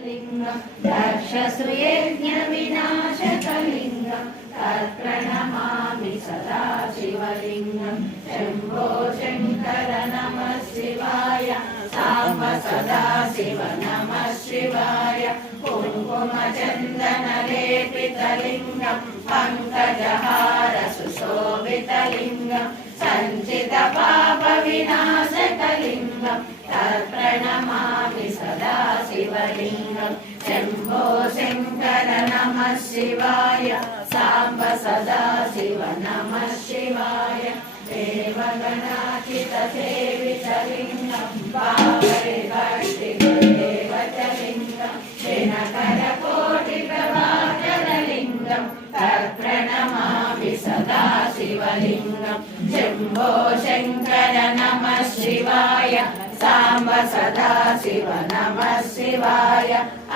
लिंगं दक्षसुयज्ञविनाशकलिङ्गं तत्प्रणमामि सदा शिवलिङ्गं शम्भो शङ्कर नमः शिवाय साम्ब सदा शिव नमः शिवाय कुङ्कुमचन्दनलेपितलिङ्गं पङ्कजहार सुशोभितलिङ्गं सञ्चितपापविनाशकलिङ्गं तत्प्रणमामि सदा शिवलिङ्गं शम्भो शङ्कर नमः शिवाय साम्ब सदा शिव नमः शिवाय देवगणाचितसेवितलिङ्गं पावरिभक्तिदेवतलिङ्गं दिनकरकोटिप्रभाकरलिङ्गं तत्प्रणमामि सदा शिवलिङ्गं शम्भो शङ्कर नमः शिवाय साम्ब सदा शिव नमः शिवाय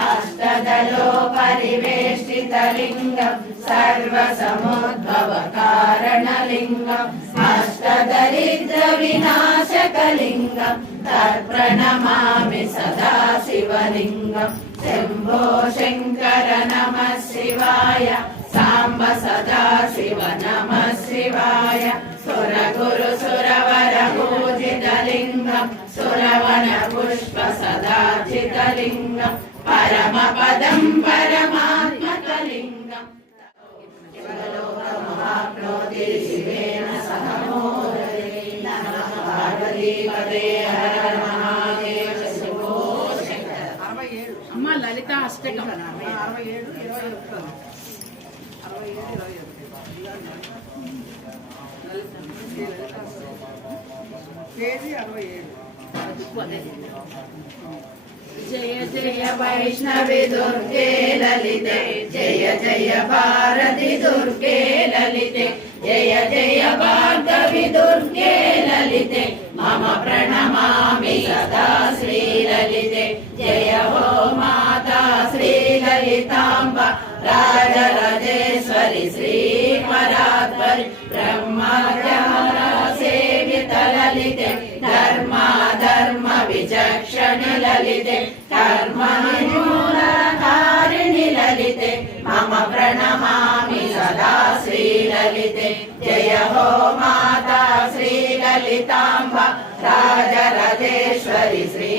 अष्टदलोपरिवेष्टितलिङ्गं सर्वसमुद्भवकारणलिङ्गम् अष्टदरिद्रविनाशकलिङ्गं तत्प्रणमामि सदा शिवलिङ्गं शम्भो शङ्कर नमः शिवाय साम्ब सदा शिव नमः शिवाय सुरगुरु सुरवर पूजितलिङ्गं सुरवन पुष्प सदाचितलिङ्गं परमपदं परमात्मकलिङ्गम् महाप्नोति शिवेन सह मोदते नमः पार्वतीपते हर हर महादेव शम्भो शङ्कर అమ్మ లలిత అష్టకం 67 जय जय वैष्णवी दुर्गे ललिते जय जय भारती दुर्गे ललिते जय जय भार्गवी दुर्गे ललिते मम प्रणमामि सदा श्री ललिते जय हो माता श्री ललिताम्ब राजराजेश्वरी श्री परात्परि ब्रह्मज्ञान सेवित ललिते धर्मा धर्म विचक्षण ललिते कर्म निर्मूलकारिणि ललिते मम प्रणमामि सदा श्री ललिते जय हो माता श्री ललिताम्ब राजराजेश्वरी श्री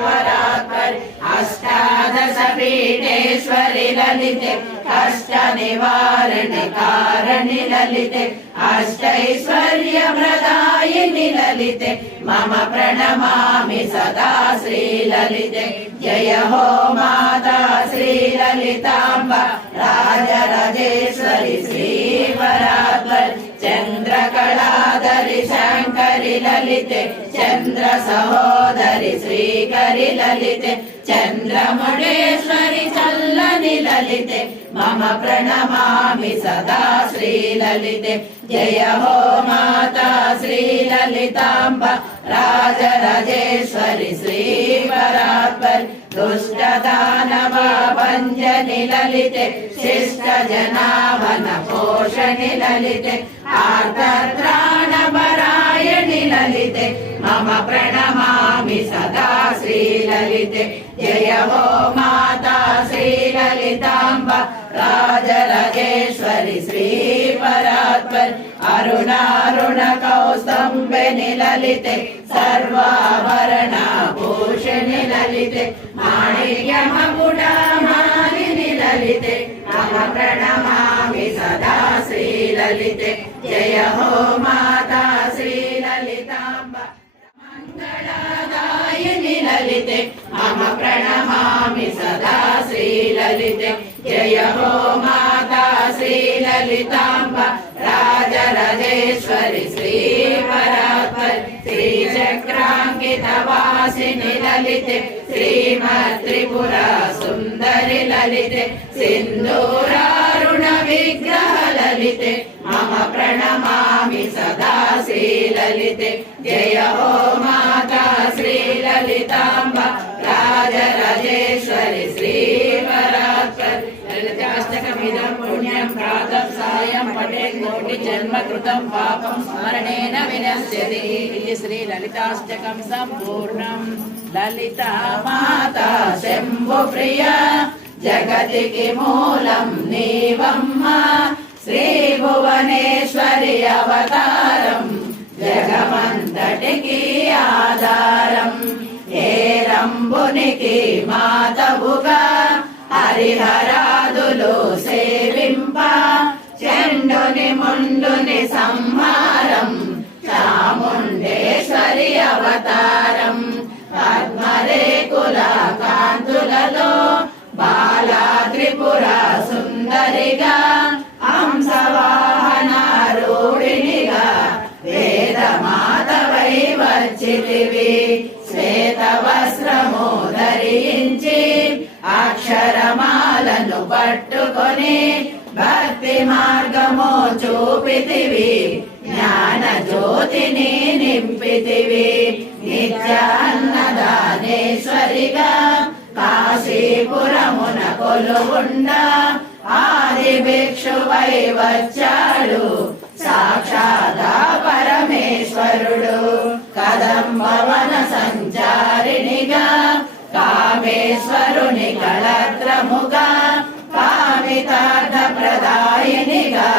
परात्परि अष्टादश पीठेश्वरि ललिते कष्ट निवारणि कारणि ललिते अष्टैश्वर्य प्रदायिनि ललिते मम प्रणमामि सदा श्री ललिते जय हो माता श्री ललिताम्ब राजराजेश्वरी श्री परात्परि चन्द्रकलाधरि शङ्करि ललिते चन्द्र सहोदरि श्रीकरि ललिते चन्द्रमुडेश्वरि चल्लनि ललिते मम प्रणमामि सदा श्री ललिते जय हो माता श्री ललिताम्ब राजराजेश्वरी श्री परात्परि दुष्ट दानव भञ्जनि ललिते शिष्ट जनावन पोषणि ललिते आर्तत्राणपरायणि ललिते मम प्रणमामि सदा श्री ललिते जय हो माता श्री ललिताम्ब राजराजेश्वरी श्री परात्परि अरुणारुण कौस्तुम्भिनि ललिते सर्वाभरण भूषणि ललिते माणिक्यमकुटमालिनि ललिते मम प्रणमामि सदा श्री ललिते जय हो माता श्री ललिताम्ब मंगलदायिनि ललिते मम प्रणमामि सदा श्री ललिते जय हो माता श्री ललिताम्ब राजराजेश्वरी श्री परात्परि श्रीचक्राङ्कितवासिनि ललिते श्रीमत्त्रिपुरा सुन्दरि ललिते सिन्दूरारुण विग्रह ललिते मम प्रणमामि सदा श्री ललिते जय हो माता श्री ललिताम्ब राजराजेश्वरी श्री परात्परि ललिताष्टकमिदं पुण्यं प्रातः सायं पठेत् कोटिजन्म कृतं पापं स्मरणेन विनश्यति। श्री ललिताष्टकं सम्पूर्णम्। లలిత మాత శంభు ప్రియ జగతికి మూలం నీవమ్మ శ్రీ భువనేశ్వరి అవతారం జగమంతటికి ఆధారం ఏ రంభునికి మాతవుగా హరిహరాదులు సేవింప చెండుని ముండుని సంహారం చాముండేశ్వరి అవతారం పద్మరేకుల కాంతులలో బాలా త్రిపుర సుందరిగా హంసవాహనారూఢినిగా వేదమాతవై వచ్చితివి శ్వేత వస్త్రము ధరించి అక్షరమాలను పట్టుకొని భక్తి మార్గము చూపితివి జ్ఞాన జ్యోతిని నింపితివి నిత్యాన్నదానేశ్వరిగా కాశీపురమున కొలువుండ ఆది భిక్షువై వచ్చాడు సాక్షాదా పరమేశ్వరుడు కదంబవన సంచారిణిగా కామేశ్వరుని కళత్రముగా కామితార్థ ప్రదాయినిగా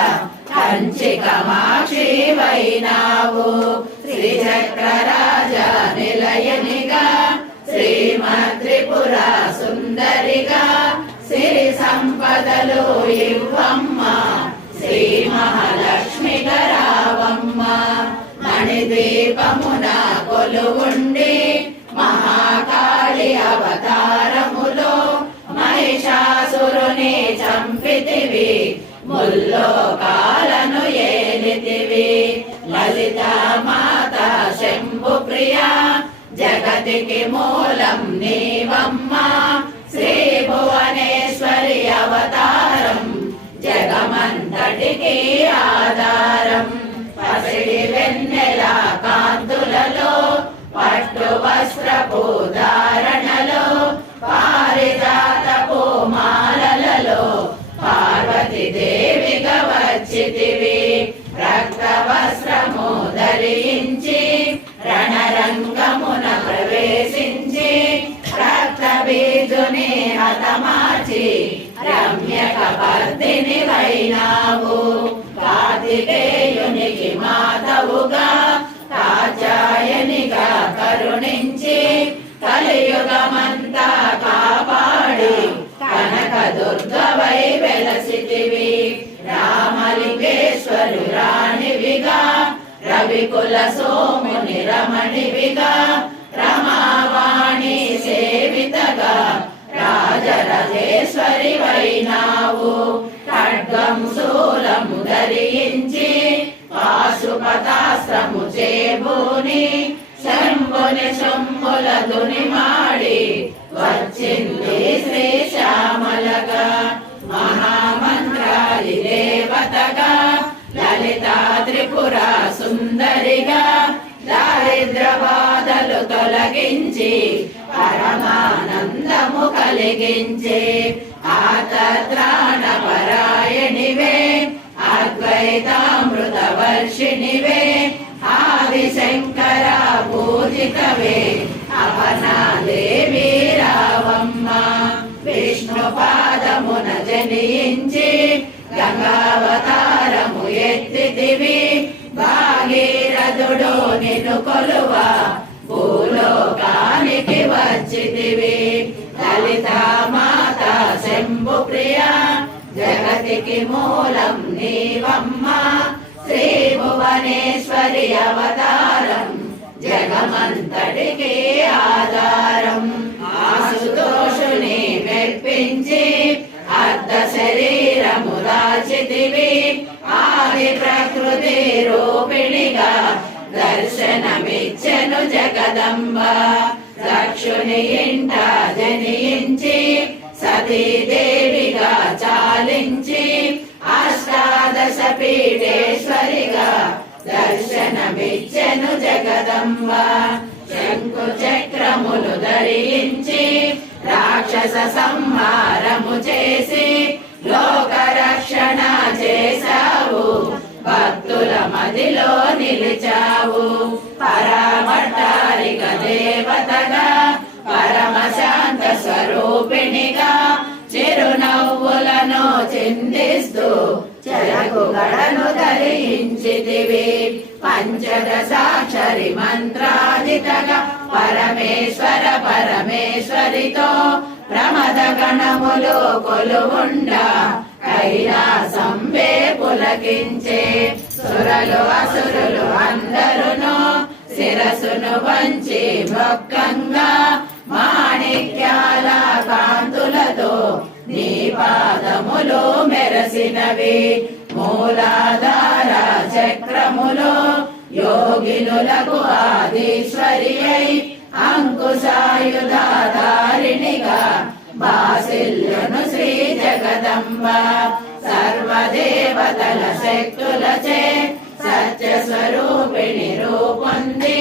కంచి కామాక్షి వైనావు శ్రీచక్రరాజ నిలయనిగా శ్రీమద్రిపుర సుందరిగా సిరి సంపదలు ఇవ్వమ్మ శ్రీ మహాలక్ష్మి గరావమ్మ మణిద్వీపమున కొలువుండి మహాకాళి అవతారములో మహిషాసురుని చంపితివి ముల్లోకాలను ఏలితివి లలిత మాత శంభు ప్రియ జగతికి మూలం నీవమ్మ శ్రీ భువనేశ్వరి అవతారం జగమంతటికి ఆధారం పసిడి వెన్నెల కాంతులలో పట్టు వస్త్రపు ధారణలో పారిజాతపు మాలలలో పార్వతి దేవిగా వచ్చితివి రక్త వస్త్రము ధరించి రణరంగమున ప్రవేశించి రక్త బీజుని హతమార్చి రమ్య కపర్దిని వైనావు కార్తికేయునికి మాతవుగా కాచాయనిగా కరుణించి కలియుగమంతా కాపాడి కనక దుర్గవై వెలసితివి రామలింగేశ్వరు రాణివిగా రవికుల సోముని రమణివిగా రమావాణి సేవితగా రాజరాజేశ్వరి వైనావు ఖడ్గం శూలము ధరించి పాశుపతాస్త్రము చేబూని శంభుని శంభుల దుని మాడి వచ్చింది శ్రీ శ్యామలగా మహామంత్రాది దేవతగా లలితా త్రిపుర సుందరిగా దారిద్ర బాధలు తొలగించి పరమానందము కలిగించి ఆతత్రాణ పరాయణివే అద్వైతామృత వర్షిణివే ఆదిశంకర పూజితవే అపనాదేవి రావమ్మ విష్ణు పాదమున జనించి గంగావతారము ఎత్తితివి భాగీరథుడు నిన్ను కొలువ భూలోకానికి వచ్చితివి లలిత మాత శంభు ప్రియ జగతికి మూలం నీవమ్మ శ్రీ భువనేశ్వరి అవతారం జగమంతటికి ఆధారం ఆశుతోషుని మెప్పించి అర్ధ శరీరము దాచితివి ఆది ప్రకృతి రూపిణిగా దర్శనమిచ్చెను జగదంబ దక్షుని ఇంట జనించి సతీదేవిగా చాలించి అష్టాదశ పీఠేశ్వరిగా దర్శనమిచ్చెను జగదంబ శంకు చక్రములు ధరించి రాక్షస సంహారము చేసి లోక రక్షణ చేశావు భక్తుల మదిలో నిలిచావు పరామట్టారిక దేవతగా స్వరూపిణిగా చిరునవ్వులను చిందిస్తూ చెరకు గడను ధరించితివి పంచదశాక్షరి మంత్రాజితగా పరమేశ్వర పరమేశ్వరితో ప్రమద గణములు కొలువుండా కైలాసంబే పులకించే సురలు అసురులు అందరును శిరసును వంచి భక్కంగా మాణిక్యాల కాంతులతో నీ పాదములు మెరసినవి మూలాధార చక్రములో యోగినులకు ఆదిశ్వరి అయి అంకుశాయుధారిణిగా బాసిల్లును శ్రీ జగదంబ సర్వదేవతల శక్తులచే సత్య స్వరూపిణి రూపొంది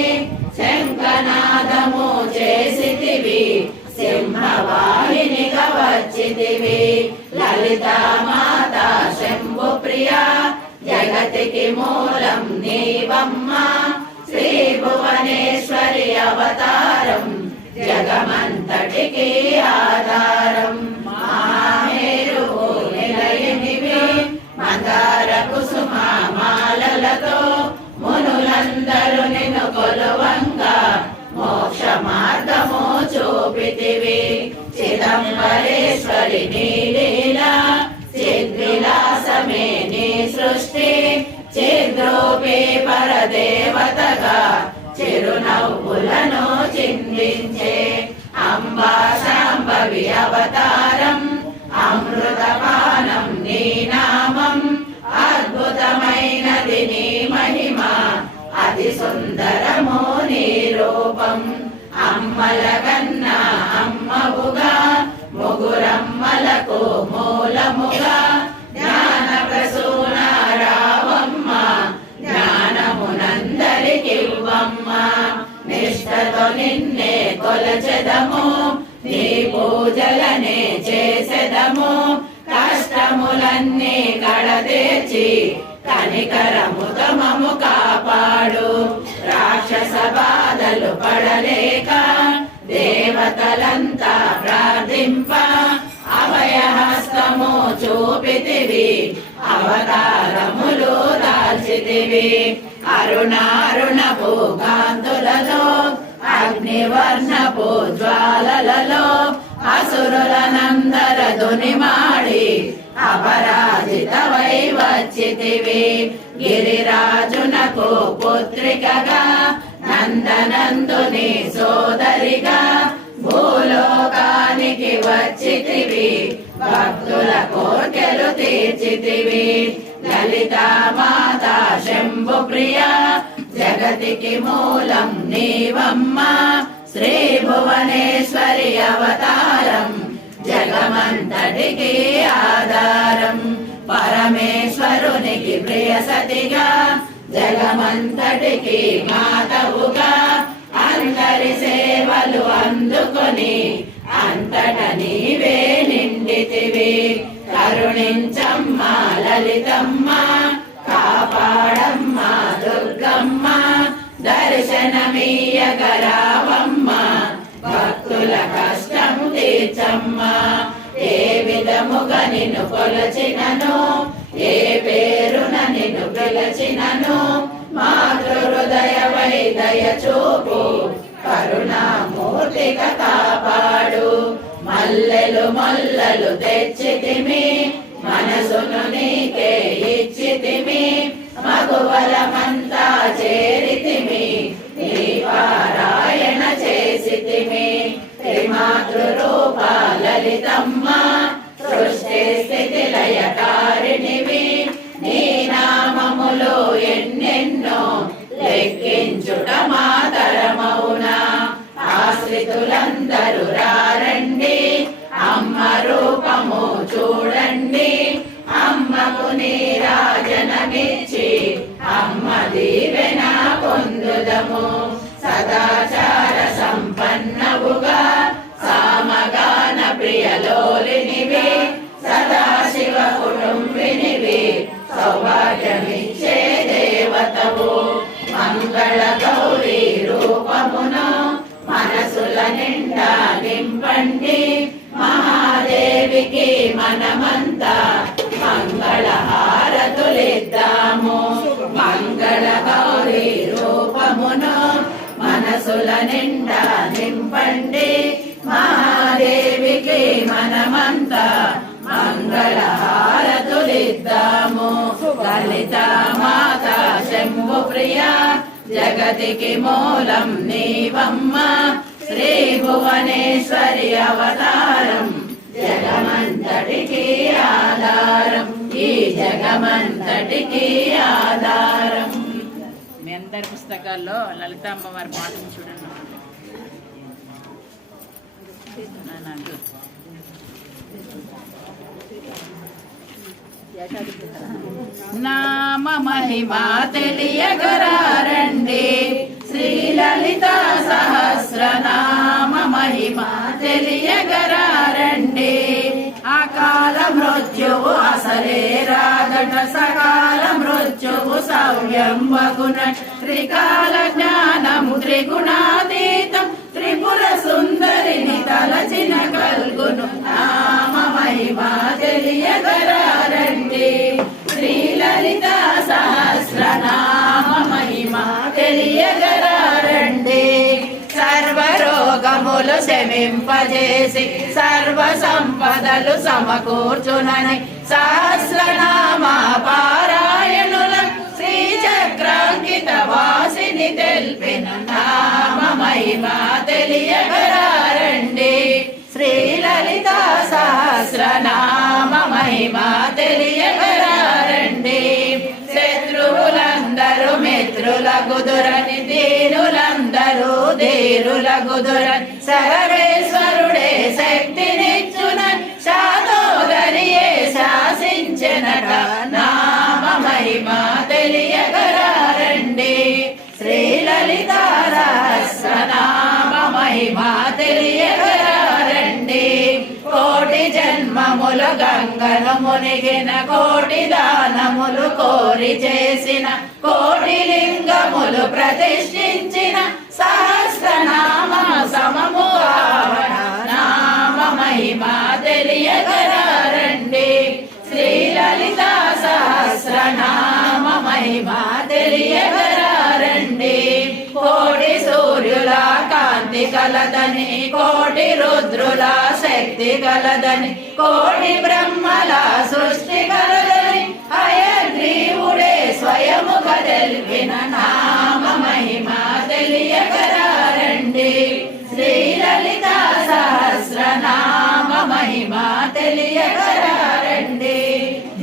శంఖనాదము చేసితివి సింహవాహినిగా వచ్చితివి లలితా మాత శంభు ప్రియా జగతికి మూలం నీవమ్మ శ్రీ భువనేశ్వరి అవతారం జగమంతటికి ఆధారం మామేరు నిలయనివి మందార కుసుమ మాలలతో మునులందరూ నిన్ను కొలువంగా మోక్ష మార్గము చూపితివి చిదంబరేశ్వరి నీ లీలా చిద్విలాసమే నీ సృష్టి చిద్రూపే పరదేవతగా చిరునవ్వులను చిందించే అంబా శాంభవి అవతారం అమృతపానం నీ నామం అద్భుతమైనది నీ మహిమ అతి సుందరము నీ రూపం అమ్మల కన్నా అమ్మవుగా ముగురమ్మలకు మూలముగా జ్ఞాన ప్రసూన రావమ్మ జ్ఞానమునందరికివ్వమ్మ నిష్ఠతో నిన్నే కొలచెదము నీ పూజలనే చేసెదము కష్టములన్నీ కడతీర్చి కనికరముతో మము కాపాడు రాక్షస బాధలు పడలేక దేవతలంతా ప్రార్థింప అభయహస్తము చూపితివి అవతారములు దాల్చితివి అరుణారుణపు కాంతులలో అగ్నివర్ణపు జ్వాలలలో అసురులనందర దునిమాడి అపరాజితవై వచ్చితివి గిరిరాజునకు పుత్రికగా నందనందుని సోదరిగా భూలోకానికి వచ్చితివి భక్తుల కోర్కెలు తీర్చితివి లలితా మాత శంభు ప్రియా జగతికి మూలం నీవమ్మ శ్రీ భువనేశ్వరి అవతారం జగమంతటికి ఆధారం పరమేశ్వరునికి ప్రియ సతిగా జగమంతటికి మాతవుగా అందరి సేవలు అందుకొని అంతట నీవే నిండితివి కరుణించమ్మ లలితమ్మ కాపాడమ్మ దుర్గమ్మ దర్శనమీయగరావమ్మ భక్తుల కష్టం తీర్చమ్మ ఏ విధముగా నిన్ను కొలచినను ఏ పేరున నిన్ను పిలచినను మాతృ హృదయవై దయ చూపు కరుణామూర్తిగా కాపాడు మల్లెలు మొల్లలు తెచ్చితిమి మనసును నీకే ఇచ్చితిమి మగువలమంతా చేరితిమి నీ పారాయణ చేసితిమి త్రిమాతృ రూప లలితమ్మ సృష్టి స్థితి లయకారిణివి నీ నామములు ఎన్నెన్నో లెక్కించుట మాతరమౌనా ఆశ్రితులందరూ రారండి అమ్మ రూపము చూడండి అమ్మకు నీరాజనమిచ్చి అమ్మ దీవెన పొందుదము సదాచార సంపన్నవుగా సామగాన ప్రియలోలినివి సదాశివ కుటుంబినివి సౌభాగ్యమిచ్చే దేవతవు మంగళ గౌరీ రూపమును మనసుల నిండా నింపండి మనమంతా మంగళ హారతులిద్దాము మంగళ గౌరీ రూపమును మనసుల నిండా నింపండి మహాదేవికి మనమంతా మంగళ హారతులిద్దాము లలిత మాత శంభు ప్రియ జగతికి మూలం నీవమ్మ శ్రీ భువనేశ్వరి అవతారం జగమంతటికి ఆధారం ఈ జగమంతటికి ఆధారం. మీ అందరి పుస్తకాల్లో లలిత అమ్మవారి పాటను చూడండి. నామ మహిమా తెలియగరారండి శ్రీ లలిత సహస్రనామ మహిమా తెలియగరారండి అకాల మృత్యువు అసలే రాదట సకాల మృత్యువు సవ్యంబగున త్రికాల జ్ఞానము త్రిగుణాతీతం త్రిపుర సుందరిని తలచిన కల్గును నామ మహిమా తెలియగరారండి శ్రీ లలిత సహస్రనామ మహిమా తెలియగరారండి సర్వరోగములు శమింపజేసి సర్వ సంపదలు సమకూర్చునని సహస్రనామ పారాయణుల శ్రీ చక్రాంకిత వాసిని తెలిపిన నామ మహిమా తెలియగరారండి శ్రీ లలిత సహస్రనామ మహిమా తెలియగరారండి శత్రువులందరూ మిత్రుల గుదురని దీనులందరూ ధీరుల గుదురని సర్వేశ్వరుడే శక్తినిచ్చునని శాతోదరియే శాసించెనట నామ మహిమా తెలియగరారండి శ్రీ లలిత సహస్రనామ మహిమా తెలియగరారండి కోటి జన్మములు గంగను మునిగిన కోటి దానములు కోరి చేసిన కోటి లింగములు ప్రతిష్ఠించిన సహస్రనామ సమము నామ మహిమా తెలియగరారండి శ్రీ లలిత సహస్రనామ మహిమా తెలియగరారండి కోటి సూర్యుల కాంతి కలదని కోటి రుద్రుల శక్తి కలదని కోటి బ్రహ్మల సృష్టి కలదని హయగ్రీవుడే స్వయముగా తెలిపిన నామ మహిమా తెలియగరారండి శ్రీ లలిత సహస్రనామ మహిమా తెలియగరారండి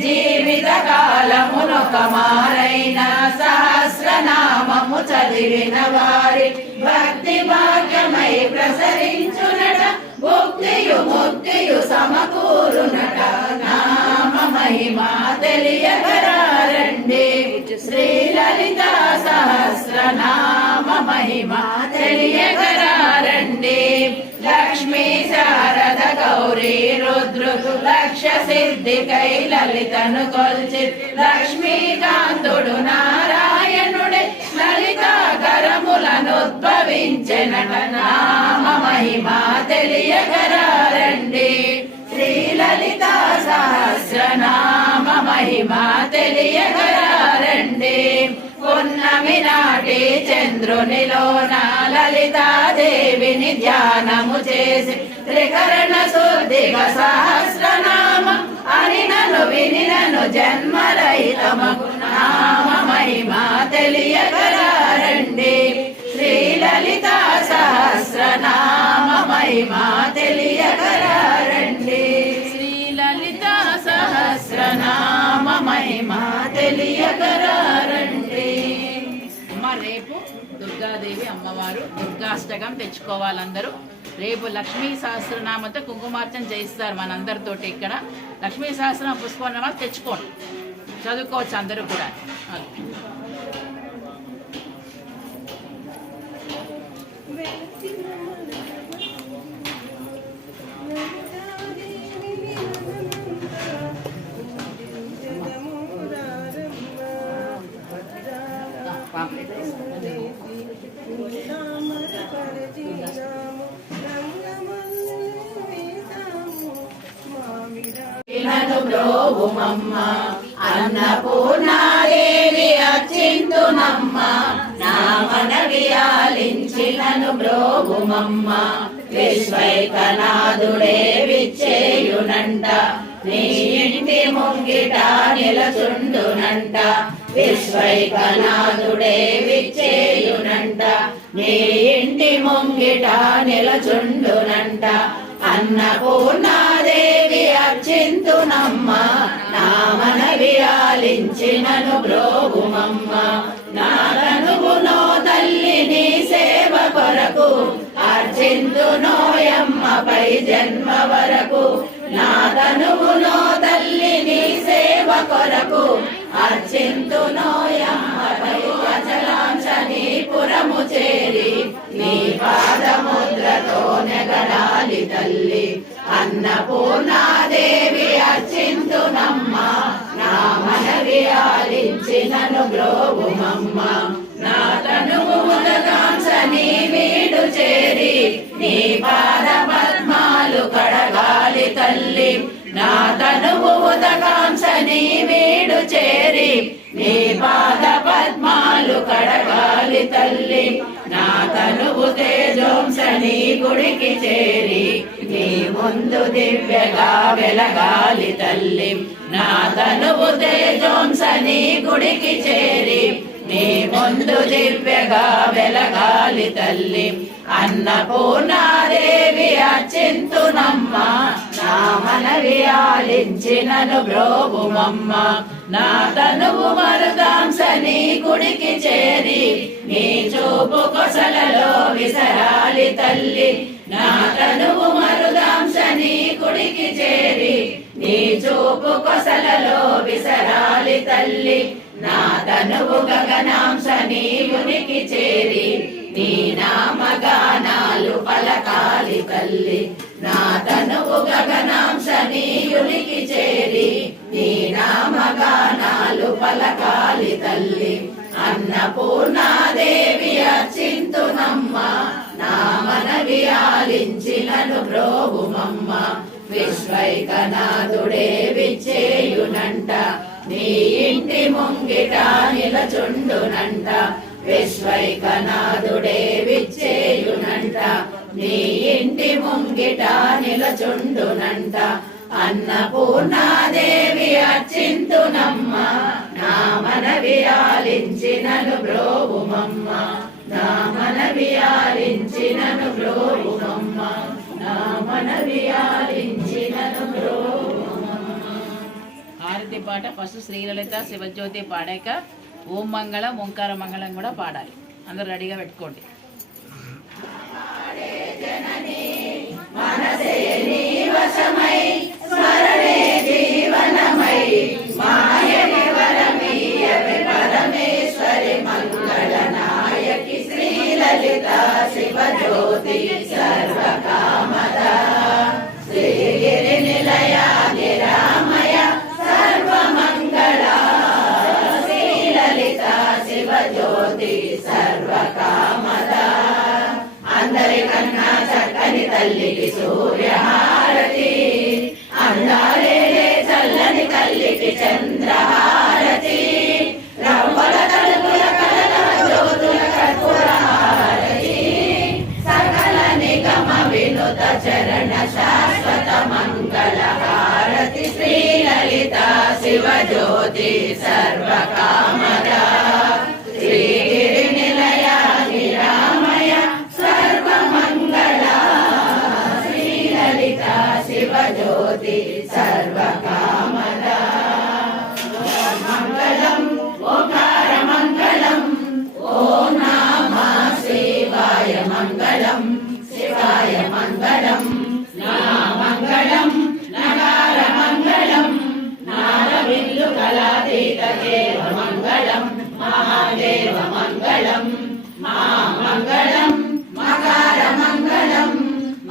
జీవిత కాలమునొక మారైన సహస్రనామము చదివిన వారి భక్తి భాగ్యమై ప్రసరించునట భుక్తియు ముక్తియు సమకూరునట నామ మహిమా తెలియగరారండి శ్రీ లలిత సహస్రనామ మహిమా తెలియగరారండి లక్ష్మీ శారద గౌరీ రుద్రుడు లక్ష సిద్ధికై లలితను కొల్చి లక్ష్మీకాంతుడు నారాయణుడే లలిత కరములను ఉద్భవించెనట నామ మహిమా తెలియగరారండి శ్రీ లలిత సహస్రనామ మహిమా తెలియగరారండి పున్నమి నాటి చంద్రునిలోన లలితాదేవిని ధ్యానము చేసి త్రికరణ శుద్ధిగా సహస్రనామ అని నన్ను విని నన్ను జన్మరహితమగు నామ మహిమా తెలియగరారండి శ్రీ లలిత సహస్రనామ మహిమా తెలియగరారండి శ్రీ లలిత సహస్రనామ మహిమా తెలియగరారండి. రేపు దుర్గాదేవి అమ్మవారు దుర్గాష్టకం తెచ్చుకోవాలందరూ. రేపు లక్ష్మీ సహస్రనామంతో కుంకుమార్చన చేయిస్తారు మనందరితోటి. ఇక్కడ లక్ష్మీ సహస్రనామ పుష్పనామాలు తెచ్చుకోండి, చదువుకోవచ్చు అందరూ కూడా. బ్రోవుమమ్మ అన్నపూర్ణాదేవి అర్చింతునమ్మ నా మనవి ఆలించి నన్ను బ్రోవుమమ్మ విశ్వైకనాథుడే విచ్చేయునంట నీ ఇంటి ముంగిట నిలచుండునంట విశ్వైకనాథుడే విచ్చేయునంట నీ ఇంటి ముంగిట నిలచుండునంట అన్నపూర్ణాదేవి అర్చింతునమ్మ నా మనవి ఆలించి నన్ను బ్రోవుమమ్మ నా తనువునో తల్లి నీ సేవ కొరకు అర్చింతునోయమ్మపై జన్మ వరకు నా తనువునో తల్లి నీ సేవ కొరకు అర్చింతునోయమ్మపై అచలాంశ నీ పురము చేరి నీ పాదముద్రతో నెగడాలి తల్లి అన్నపూర్ణాదేవి అర్చింతునమ్మ నా మనవి ఆలించి నన్ను బ్రోవుమమ్మ నా తనువు ముదగాంశ నీ వీడు చేరి నీ పాద పద్మాలు కడగాలి తల్లి నా తనువు ఉదకాంశ నీ వీడు చేరి నీ పాద పద్మాలు కడగాలి తల్లి నా తనువు తేజోంశ నీ గుడికి చేరి నీ ముందు దివ్యగా వెలగాలి తల్లి నా తనువు తేజోంశ నీ గుడికి చేరి నీ ముందు దివ్యగా వెలగాలి తల్లి అన్నపూర్ణాదేవి అర్చింతునమ్మ నా మనవి ఆలించి నన్ను బ్రోవుమమ్మ నా తనువు మరుదాంశ నీ గుడికి చేరి నీ చూపు కొసలలో విసరాలి తల్లి నా తనువు మరుదాంశ నీ గుడికి చేరి నీ చూపు కొసలలో విసరాలి తల్లి నా తనువు గగనాంశ నీ గునికి చేరి నీ నామగానాలు పలకాలి తల్లి నా తనువు గగనాంశ నీ గునికి చేరి నీ నామగానాలు పలకాలి తల్లి అన్నపూర్ణాదేవి అర్చింతునమ్మ నా మనవి ఆలించి నన్ను బ్రోవుమమ్మ విశ్వైకనాథుడే విచ్చేయునంట నీ ఇంటి ముంగిట నిలచుండునంట విశ్వైకనాథుడే విచ్చేయునంట నీ ఇంటి ముంగిట నిలచుండునంట అన్నపూర్ణాదేవి అర్చింతునమ్మ నా మనవి ఆలించి నన్ను బ్రోవుమమ్మ నా మనవి ఆలించి నన్ను బ్రోవుమమ్మ నా మనవి ఆలించి నన్ను బ్రోవుమమ్మ. హారతి పాట ఫస్ట్ శ్రీలలిత శివజ్యోతి పాడాక ఓం మంగళం ఓంకార మంగళం కూడా పాడాలి. అందరూ రెడీగా పెట్టుకోండి. మనసే నీ వశమై స్మరణే జీవనమై మాయని వరమీయవి పరమేశ్వరి మంగళనాయకి శ్రీలలిత శివజ్యోతి సర్వకామద శ్రీగిరి నిలయ నిరామయ సర్వమంగళ శ్రీలలిత శివజ్యోతి సర్వకామద అందరికన్నా చక్కని తల్లికి సూర్యహారతి అందాలే చల్లని తల్లికి చంద్రహారతి రవ్వల తలుపుల కలల జ్యోతుల కర్పూరహారతి సకల నిగమ వినుత చరణ శాశ్వత మంగళ హారతి శ్రీలలిత శివజ్యోతి సర్వకామద శ్రీగిరి నిలయ నిరామయ సర్వమంగళ శ్రీలలిత శివజ్యోతి సర్వకామద మంగళం ఓంకార మంగళం ఓం నమః శివాయ మంగళం శివాయ మంగళం నా మంగళం నగార మంగళం నాదవిల్లు కళాతీత దేవ మంగళం మహాదేవ మంగళం మంగళం మకార మంగళం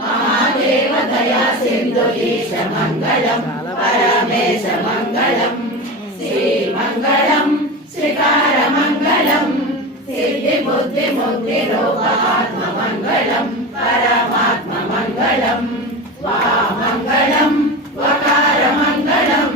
మహాదేవ దయా సింధు ఈశ మంగళం పరమేశ మంగళం శ్రీ మంగళం శ్రీకార మంగళం సిద్ధి బుద్ధి ముక్తి రూపాత్మ మంగళం పరమాత్మ మంగళం మంగళం వకార మంగళం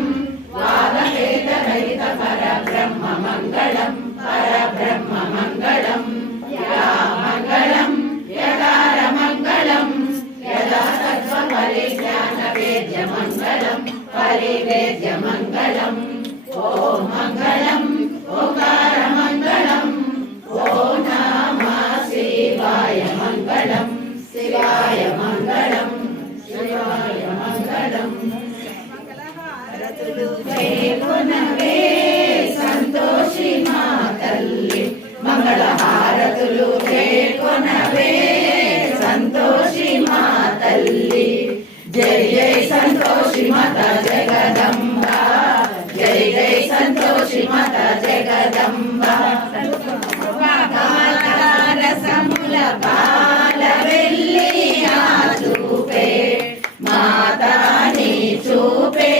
परिवेद्यमङ्गलम् ॐ मङ्गलम् ओङ्कारमङ्गलम् ॐ नमः शिवाय मङ्गलम् शिवाय मङ्गलम् शिवाय मङ्गलम् చేకొనవే సంతోషి మా తల్లి మంగళహారతులు చేకొనవే సంతోషి మా తల్లి జై జై సంతోషి మాత జగదంబ జై జై సంతోషి మాత జగదంబ రసముల పాల వెళ్ళి ఆ చూపే మాతాని చూపే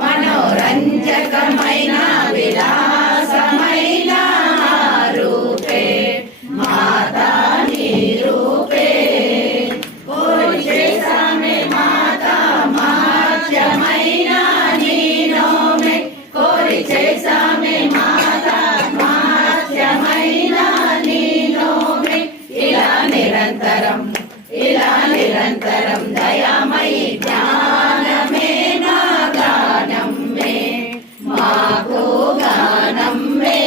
మనోరంజకమైన విలాసమైన రూపే మాతాని రూపే కోరి చేసామే మాతా మాత్యమైన నీనోమే కోరి చేసామే మాతా మాత్యమైన నీనోమే ఇలా నిరంతరం దయామయి జ్ఞానమే నా గానం మే మాకు గానం మే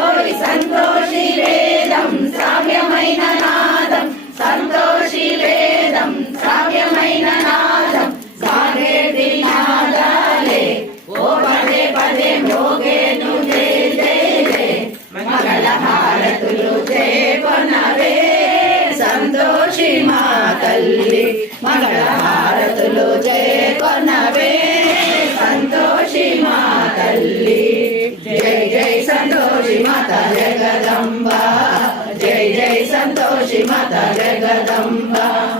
ఓరి సంతోషి వేదం శ్రావ్యమైన నాదం సంతోషి వేదం శ్రావ్యమైన నాదం సాగేటి నాదాలే ఓ పదే పదే మోగేను జై జై మంగళహారతులు చేకొనవే సంతోషి మా తల్లి మంగళహారతులు చేకొనవే సంతోషి మా తల్లి జై జై సంతోషి మాత జగదంబ జై జై సంతోషి మాత జగదంబ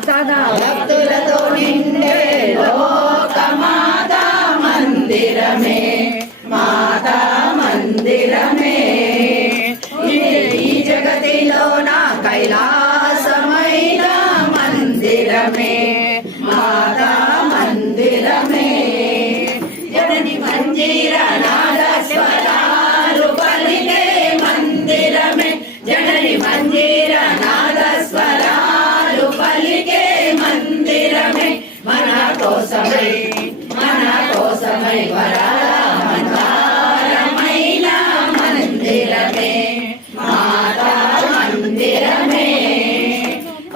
సదా భక్తులతో నిండే లోకమాతా మందిరమే మాతా మందిరమే ఈ జగతిలో నా కైలాసమైన మందిరమే మాతా మందిరమే జనని మంజీర నాద స్వరాలు పలికే మందిరమే జనని మంజీర నాద స్వరాలు పలికే మందిరమే మన కోసమై వరాల మందారమైన మందిరమే మాతా మందిరమే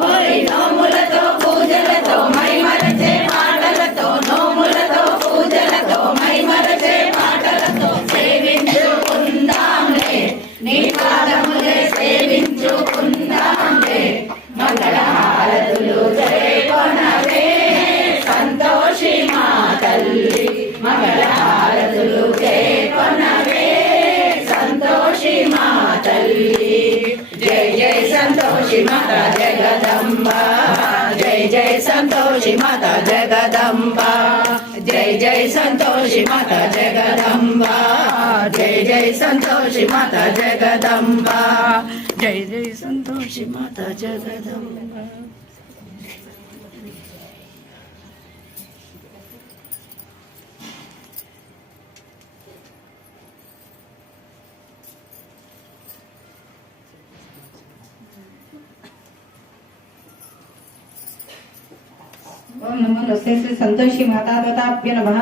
ఓరి నోములతో పూజలతో మైమరచే పాటలతో నోములతో పూజలతో మైమరచే పాటలతో సేవించుకుందాంలే నీ పాదములే సేవించుకుందాంలే మంగళహారతులు చేకొనవే సంతోషి మా తల్లి మంగళహారతులు చేకొనవే సంతోషి మా తల్లి జై జై సంతోషి మాత జగదంబ జై జై సంతోషి మాత జగదంబ జై జై సంతోషి మాత జగదంబ జై జై సంతోషి మాత జగదంబ జై జై సంతోషి మాత జగదంబ ओम नमो नमस्ते श्री संतोषी माता दत्ताभ्य नमः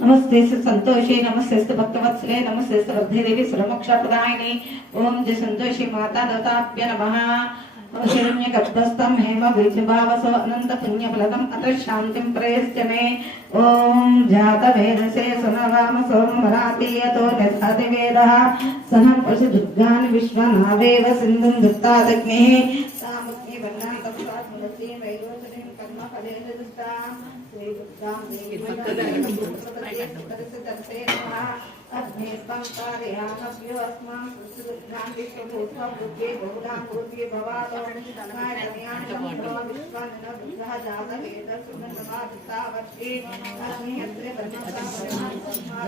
नमस्ते श्री संतोषी नमस्ते भक्तवत्सले नमस्ते श्रद्धे देवी सर्वमोक्षप्रदायिनी ओम जय संतोषी माता दत्ताभ्य नमः शरण्य गर्भस्थं हेम बीजभावसो अनंत पुण्यफलदम् अत्र शान्तिं प्रयश्च मे ओम जात वेदसे सुनवाम सोमरातीयतो निधाति वेदः सनं पशु दुर्गान् विश्वनावेव सिन्धुं दत्तादग्निः सामुग्नि वर्णां तत्त्वात् मुदतीं वैरोचनीं कर्म फलेन दुष्टां श्री दुर्गां देवीं अग्निर्पं कारयामभ्यो अस्मां दुर्गां विश्वभूत्वा बुद्धे बहुधां पूर्वे भवातो नारायणां विश्वानन दुर्गा जात वेद सुमनवादिता वर्षे अग्निहत्रे ब्रह्मता परमात्मा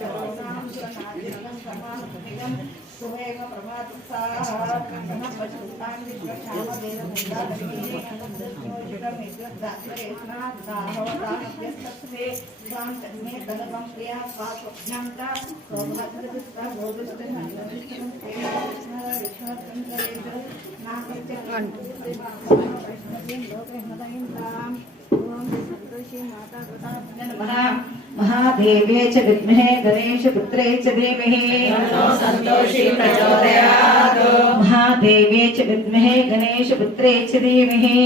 जरोनां सुनादिनं समाधिनं सुमेघ प्रभातसाः नमस्पशुतां विश्वक्षाम वेद मुद्दादि अनन्तोषितं विद्युद्धात्रेष्णा दाहोदानभ्यस्तस्वे स्वां तन्मे तनवं प्रिया स्वास्वप्नं सौभाग्यदुष्टा गोदुष्टं नन्दनिष्ठं प्रेमकृष्ण विश्वचन्द्रेषु नागच्छ वैष्णवीं लोकहृदयं ताम् महादेवे च विद्महे गणेशपुत्रे च धीमहि संतोषी प्रचोदयात् महादेवे च विद्महे गणेशपुत्रे च धीमहि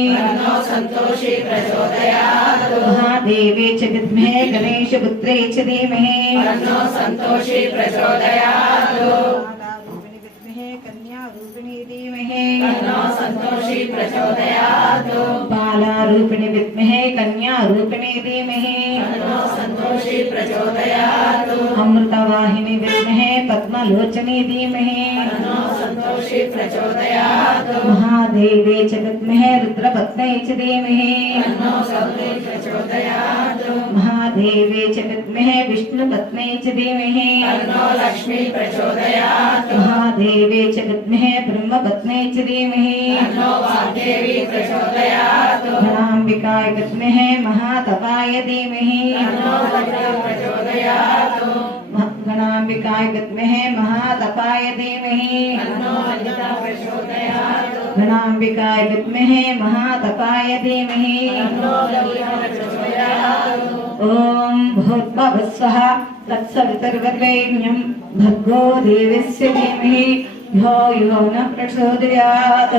संतोषी प्रचोदयात् महादेवे च विद्महे गणेशपुत्रे च धीमहि संतोषी प्रचोदयात् कन्या रूपिणी धीमहि संतोषी प्रचोदयात् बालारूपिणी विद्महे कन्या रूपिणी धीमहि संतोषी प्रचोदयात् अमृतवाहिनी विद्महे पद्मलोचनी धीमहि संतोषी प्रचोदयात् महादेवे च विद्महे रुद्रपत्न्यै च धीमहि प्रचोदयात् महादेवे च विद्महे विष्णुपत्न्यै च धीमहि लक्ष्मी प्रचोदयात् महादेवे च विद्महे ब्रह्मपत्न्यै च धीमहि वाग्देवी प्रचोदयात् गणाम्बिकाय विद्महे महातपाय धीमहि प्रचोदयात् गणाम्बिकाय विद्महे महातपाय धीमहि प्रचोदयात् गणाम्बिकाय विद्महे महातपाय धीमहि ॐ भूर्भुवस्सुः तत्सवितुर्वरेण्यं भर्गो देवस्य धीमहि धियो यो न प्रचोदयात्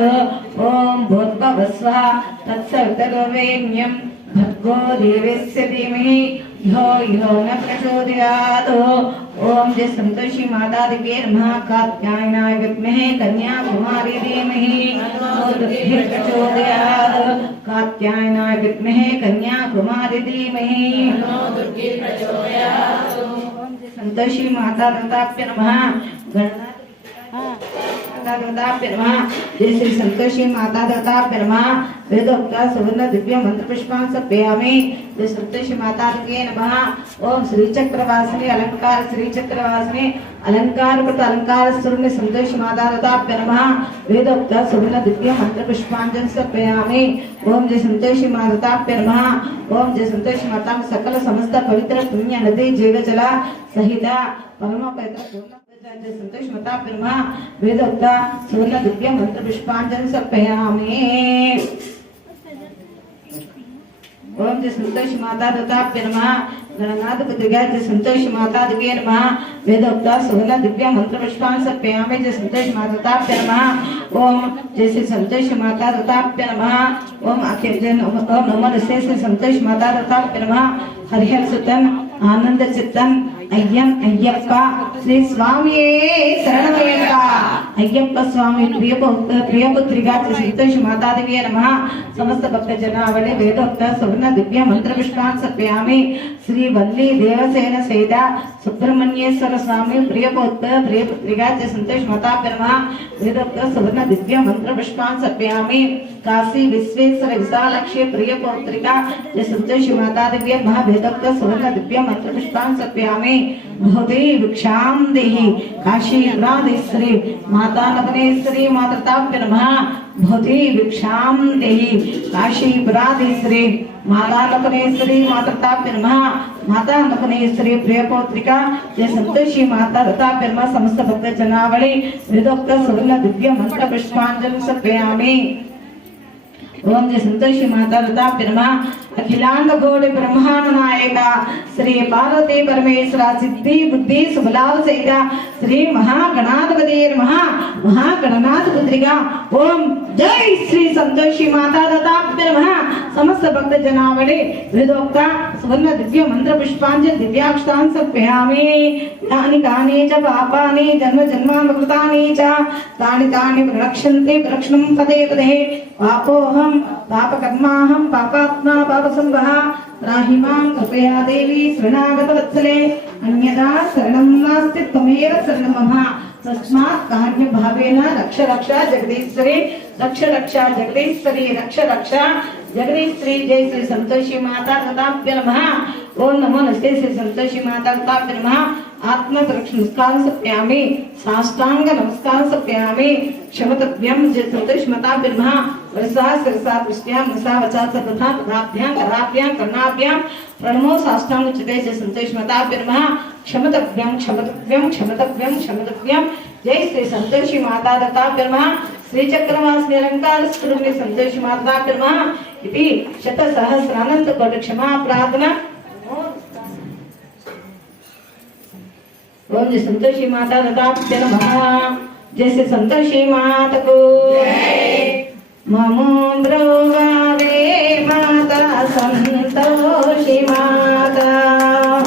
ॐ भूर्भुवस्सुः तत्सवितुर्वरेण्यं भर्गो देवस्य धीमहि धियो यो न प्रचोदयात् ॐ जय संतोषी माता दिव्ये नमः कात्यायनाय विद्महे कन्याकुमारी धीमहि तन्नो प्रचोदयात् कात्यायनाय विद्महे कन्याकुमारी धीमहि ॐ जय संतोषी माता दत्ताभ्य नमः गणनाथ जय श्री संतोषी माता दत्ताभ्य नमः वेदोक्त सुवर्ण दिव्य मंत्र पुष्पां समर्पयामि जय संतोषी माता दिव्ये नमः ओम श्री चक्रवासिनी अलंकार श्री चक्रवासिनी अलंकार कृत अलंकार स्वरूप संतोषी माता दत्ताभ्य नमः वेदोक्त सुवर्ण दिव्य मंत्र पुष्पांजलि समर्पयामि ओम जय संतोषी माता दत्ताभ्य नमः ओम जय संतोषी माता सकल समस्त पवित्र पुण्य नदी जीव जल सहित परम पवित्र पूर्ण जय संतोष माता ब्रह्मा वेदोक्त सुवर्ण दिव्य मंत्र पुष्पांजलि समर्पयामि ओम जय संतोष माता दत्ताभ्य नमः गणनाथ कुद्रिगा जय संतोष माता दिव्ये नमः वेदोक्त सुवर्ण दिव्य मंत्र पुष्पांजलि समर्पयामि जय संतोष माता दत्ताभ्य नमः ओम जय श्री संतोष माता दत्ताभ्य नमः ओम अखिल जन ओम नमो श्री संतोष माता दत्ताभ्य नमः हरिहर सुतन आनंद चित्तन अय्यम अय्यप्पा श्री स्वामी शरणमय्यप्पा अय्यप्पा स्वामी प्रियपुत्रिका संतोष माता दिव्ये नमः समस्त भक्त जनावली वेदोक्त सुवर्ण दिव्य मंत्र पुष्पांजलि समर्पयामि श्री वल्ली देवसेन सहित सुब्रह्मण्येश्वर स्वामी प्रियपुत्रिका संतोष माता नमः वेदोक्त सुवर्ण दिव्य मंत्र पुष्पांजलि समर्पयामि काशी विश्वेश्वर विशालाक्षी प्रियपुत्रिका संतोष माता दिव्ये नमः वेदोक्त सुवर्ण दिव्य मंत्र पुष्पांजलि समर्पयामि भवते भिक्षां देहि काशीपुराधीश्वरी माता नवनेश्वरी मातृताभ्य नमः भवते भिक्षां देहि काशीपुराधीश्वरी माता नवनेश्वरी मातृताभ्य नमः माता नवनेश्वरी प्रियपौत्रिका जय संतोषी माता दत्ताभ्य नमः समस्त भक्त जनावली वेदोक्त सुवर्ण दिव्य मंत्र पुष्पांजलि समर्पयामि ओम जय संतोषी माता दत्ताभ्य नमः अखिलांड गौड़ ब्रह्मांड नायक श्री पार्वती परमेश्वर सिद्धि बुद्धि सुबलाव सहित श्री महागणाधिपति महागणनाथ पुत्रिका ओम जय श्री संतोषी माता दत्ताभ्य नमः समस्त भक्त जनावली वेदोक्त सुवर्ण दिव्य मंत्र पुष्पांजलि दिव्याक्षतां समर्पयामि यानि कानि च पापानि जन्म जन्मान्तकृतानि च तानि प्ररक्षन्ति प्ररक्षणं पदे पदे पापोऽहं पापकर्माहं पापात्मा पापसंभः त्राहि मां कृपया देवी शरणागतवत्सले अन्यदा शरणं नास्ति त्वमेव शरणं मम तस्मात् कार्यभावेन रक्ष रक्षा जगदीश्वरी रक्ष रक्षा जगदीश्वरी रक्ष रक्षा जगदीश्वरी जय श्री संतोषी माता दत्ताभ्य नमः ओम नमो नमस्ते श्री संतोषी माता दत्ताभ्य नमः आत्मरक्षण नमस्कार समर्पयामि साष्टांग नमस्कार समर्पयामि क्षमतव्यं जय संतोषी माताभ्य नमः वरसा शिरसा दृष्ट्या मनसा वचा तथा पदाभ्यां कराभ्यां कर्णाभ्यां प्रणमो साष्टांग उच्यते जय संतोषी माताभ्य नमः क्षमतव्यं क्षमतव्यं क्षमतव्यं क्षमतव्यं जय श्री संतोषी माता दत्ताभ्य नमः श्रीचक्रवासिनी अलंकार स्वरूपिणी संतोषी माताभ्यो नमः इति शतसहस्रानंत कोटि क्षमा प्रार्थना। ओम जय संतोषी माता दत्ताभ्यो नमः। जैसे संतोषी माता को ममो ब्रवावे माता संतोषी माता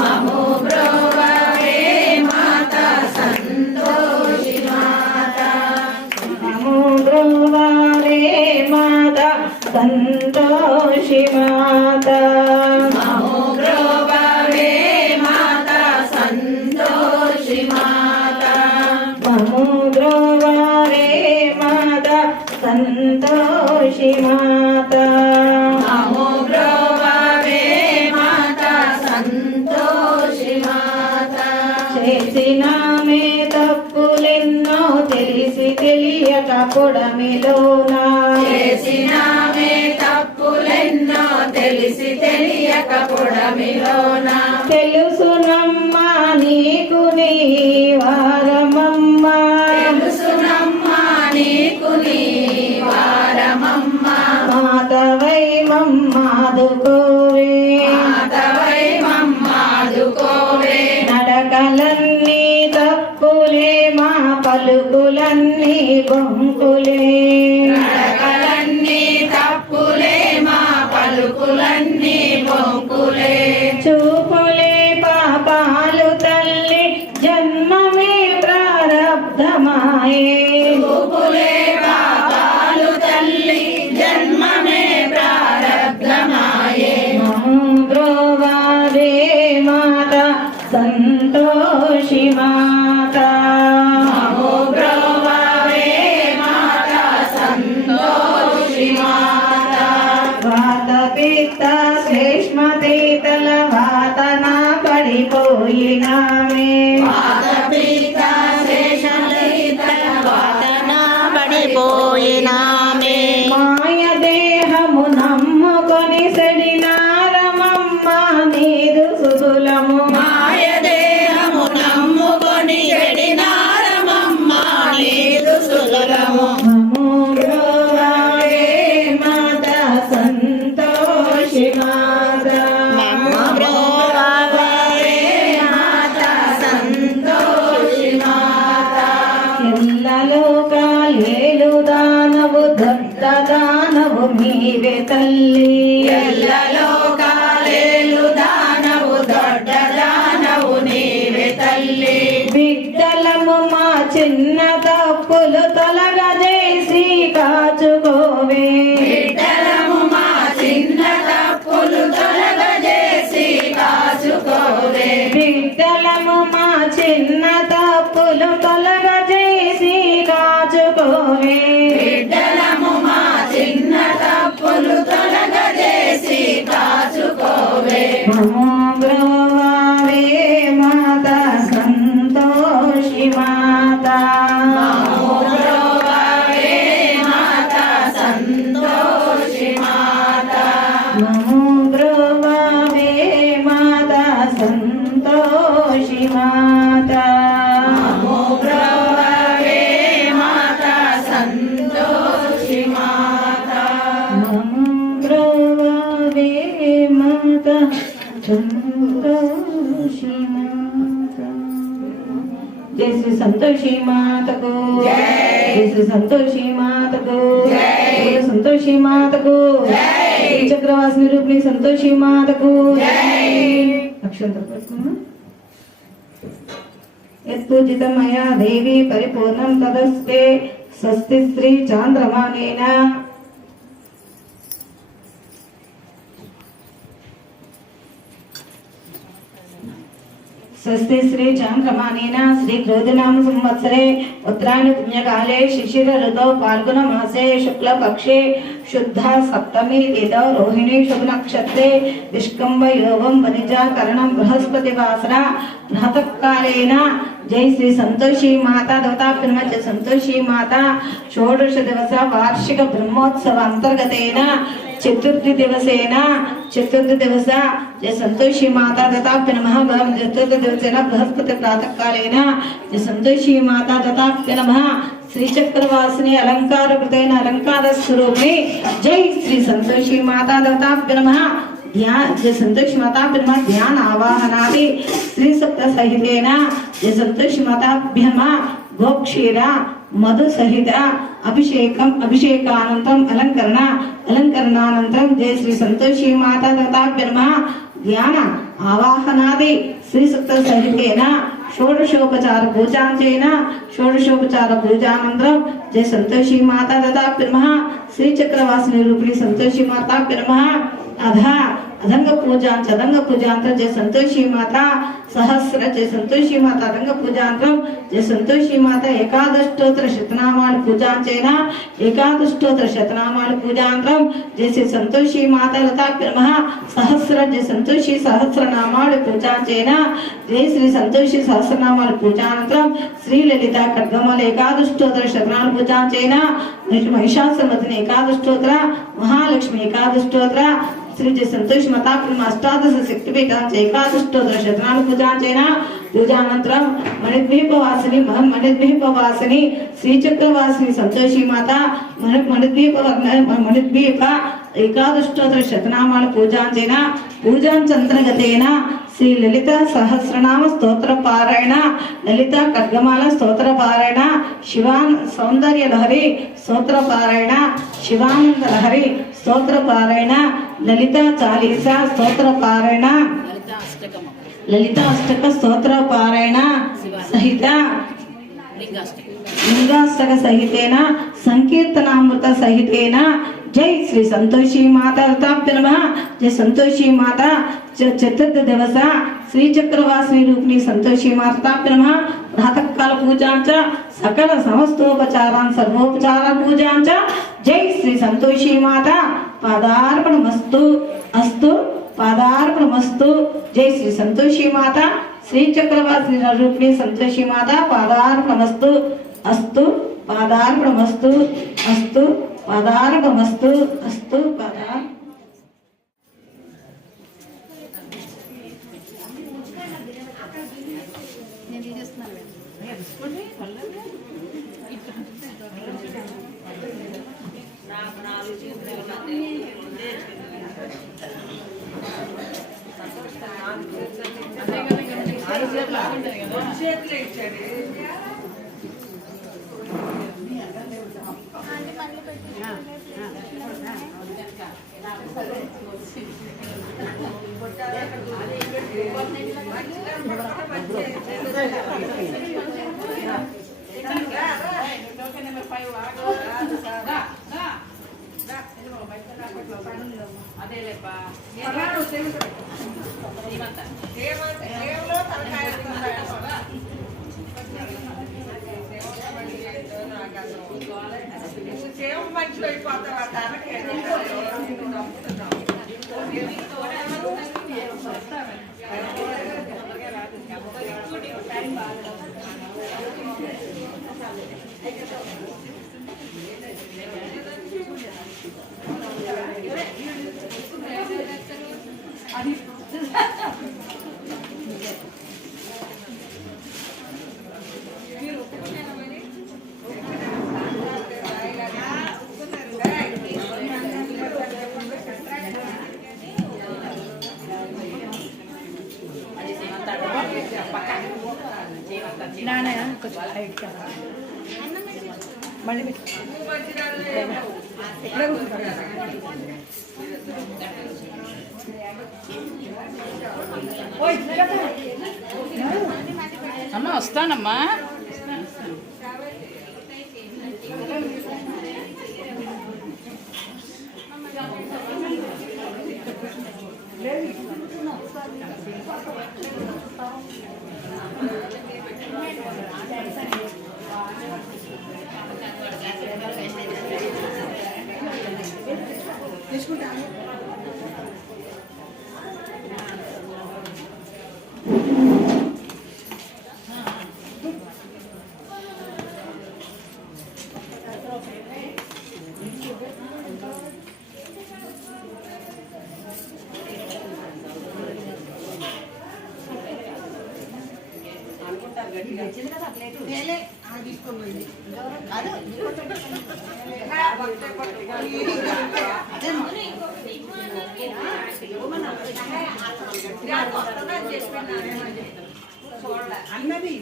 ममो ब्रवावे माता संतोषी माता ममो ब्रवावे माता संतोषी माता ममो ब्रवावे माता संतोषी माता ममो ब्रवावे माता संतोषी माता ममो ब्रवावे माता संतोषी माता చేసినామే తప్పులెన్నో తెలిసి తెలియక పొడమిలోనా చేసినామే తప్పులెన్నో తెలిసి తెలియక పొడమిలోన తెలుసునమ్మా నీకు నీ వారమమ్మా తెలుసునమ్మా నీకు నీ వారమమ్మా మాతవై మమ్మాదుకోవే మాతవై మమ్మాదుకోవే నడకలన్నీ తప్పులే మా పలుకులన్నీ బొంకులే నడకలన్నీ తప్పులే మా పలుకులన్నీ బొంకులే చూపులే పాపాలు తల్లి జన్మమే ప్రారబ్ధమాయే చూపులే పాపాలు తల్లి జన్మమే ప్రారబ్ధమాయే బ్రోవారే మాత సంతోషి మాత మమో బ్రవావే మాతా సంతోషి మాతా వాత పిత్త శ్లేష్మతీతల వాతనా పడిపోయినామే వాత పిత్త శేషలలితల వాతనా పడిపోయినామే మాయ దేహము నమ్ముకొని సెడినారమమ్మ నీదు సుదులము మాయ దేహము నమ్ముకొని చెడినారమమ్మ నీదు సులభము మమో బ్రోవారే మాత సంతోషి మాత మమో బ్రోవావే మాతా సంతోషి మాతా ఎల్ల లోకాలేలు దానవు దొడ్డ దానవు మీవే తల్లి ఎల్ల లోకాలేలు దానవు దొడ్డ దానవు నీవే తల్లి బిడ్డలము మా చిన్న తప్పులు తొలగజేసి కాచుకోవే బిడ్డలము మా చిన్న తప్పులు తొలగజేసి కాచుకోవే బిడ్డలము మా చిన్న తప్పులు తొలగజేసి కాచుకోవే బిడ్డలము మా చిన్న తప్పులు తొలగజేసి కాచుకోవే మమో బ్రవావే మాత సంతోషి మాత మమో బ్రవావే మాతా సంతోషి మాతా మమో బ్రవావే మాత సంతోషి మాత మమో బ్రవావే మాతా సంతోషి మాతా మమో బ్రవావే మాత సంతోషి మాత जय श्री संतोषी माता को जय श्री संतोषी माता को जय संतोषी माता को जय चक्रवासिनी रूपिणी संतोषी माता को जय अक्षंतर यत्पूजितमया देवी परिपूर्णं तदस्ते स्वस्ति श्री चांद्रमानेन स्वस्ति श्री चांद्रमानेन श्री क्रोधनाम संवत्सरे उत्तरायण पुण्यकाले शिशिर ऋतौ फाल्गुन मासे शुक्ल पक्षे शुद्धा सप्तमी तिथौ रोहिणी शुभ नक्षत्रे विष्कंभ योगं वनिजा करणं बृहस्पति वासरा प्रातः कालेन जय श्री संतोषी माता देवताभ्यः जय संतोषी माता षोडश दिवस वार्षिक ब्रह्मोत्सव अंतर्गतेन चतुर्थी दिवसेन जय संतोषी माता दत्ताभ्यः नमः चतुर्थ दिवसेन बृहस्पति प्रातः कालेन जय संतोषी माता दत्ताभ्यः नमः శ్రీచక్రవాసిని అలంకారకృతైన అలంకార స్వరూపిణి జై శ్రీ సంతోషి మాతా దేవతాభ్యో నమః జయ సంతోషి మాతాభ్యో నమః ధ్యాన ఆవాహనాది శ్రీ సప్త సహితేన జయ సంతోషి మాతాభ్యో నమః గోక్షీర మధు సహిత అభిషేకానంతరం అలంకరణానంతరం జయ శ్రీ సంతోషి మాతా దేవతాభ్యో నమః ధ్యాన ఆవాహనాది శ్రీ సప్త సహితేన షోడశోపచార పూజాంచేన షోడశోపచార పూజానంతరం జయ సంతోషి మాతా దేవతాభ్యో నమః శ్రీచక్రవాసిని రూపిణి సంతోషి మాతాభ్యో నమః अधंग पूजांतर जय संतोषी माता सहस्र जय संतोषी माता अधंग पूजांतर जय संतोषी माता एकादशोत्तर शतनामाल पूजांचेन एकादशोत्तर शतनामाल पूजांतरम जय श्री संतोषी माता लताभ्यो नमः सहस्र जय संतोषी सहस्रनामाल पूजांचेन जय श्री संतोषी सहस्रनामाल पूजानंतरम श्री ललिता खड्गमाल एकादशोत्तर शतनामाल पूजांचेन महिषासुरमर्दिनी एकादशोत्तर महालक्ष्मी एकादशोत्तर श्री जय संतोषी माता अष्टादश शक्तिपीठांचे एकादशोत्तर शतनामाल पूजांचेन पूजानंतरम मणिद्वीपवासिनी श्रीचक्रवासिनी संतोषी माता मणिद्वीप एकादशोत्तर शतनामाल पूजांचेन पूजांचंद्रगतेन श्री ललिता सहस्रनाम स्तोत्र पारायण ललिता खड्गमाला स्तोत्र पारायण शिवान सौंदर्य लहरी स्तोत्र पारायण शिवानंद लहरी स्तोत्र पारायण ललिता चालीसा स्तोत्र पारायण ललिता अष्टक स्तोत्र पारायण सहित लिंगाष्टक सहितेन संकीर्तनामृत सहितेन जय श्री संतोषी माता लताभ्यो नमः जय संतोषी माता चतुर्थ दिवस श्री चक्रवासिनी रूपिणी संतोषी माताभ्यो नमः प्रातः काल पूजांच सकल समस्तोपचारान् सर्वोपचार पूजांच जय श्री संतोषी माता पादार्पणमस्तु अस्तु पादार्पणमस्तु जय श्री संतोषी माता श्री चक्रवासिनी रूपिणी संतोषी माता पादार्पणमस्तु अस्तु पादार्पणमस्तु अस्तु पादार्पणमस्तु अस्तु पादार అమ్మ వస్తానమ్మా. అన్నది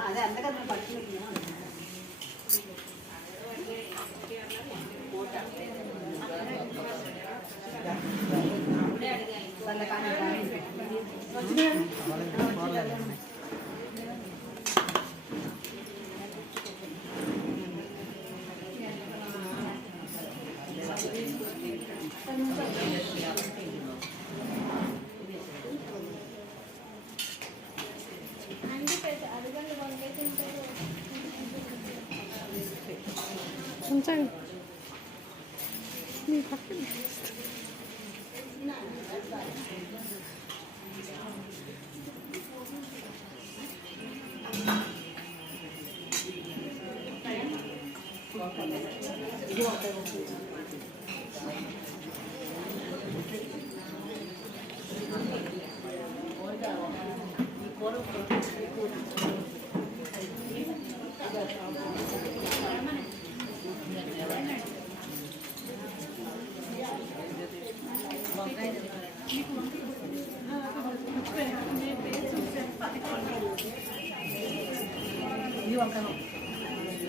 అదే అంతకన్నా పట్టుకుని ఉంచండి మీ పక్కన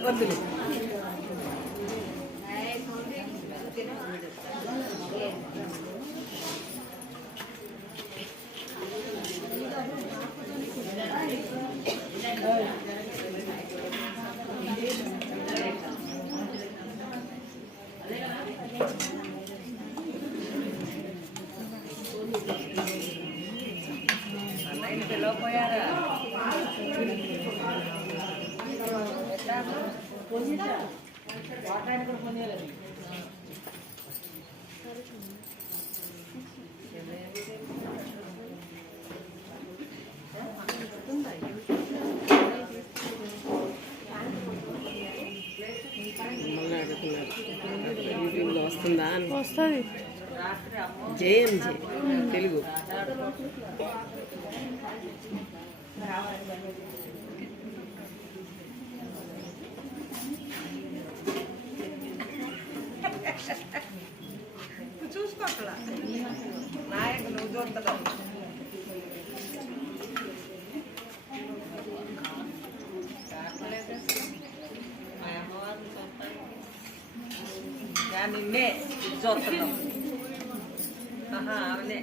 వద్దులు అన్నయ్యని పిలవపోయారా యూట్యూబ్లో వస్తుందా అని వస్తుంది జేఎంజే తెలుగు చూసుకోట్లా నాయకులు చూస్తున్నావు నిన్నే చూస్తున్నావు అవునే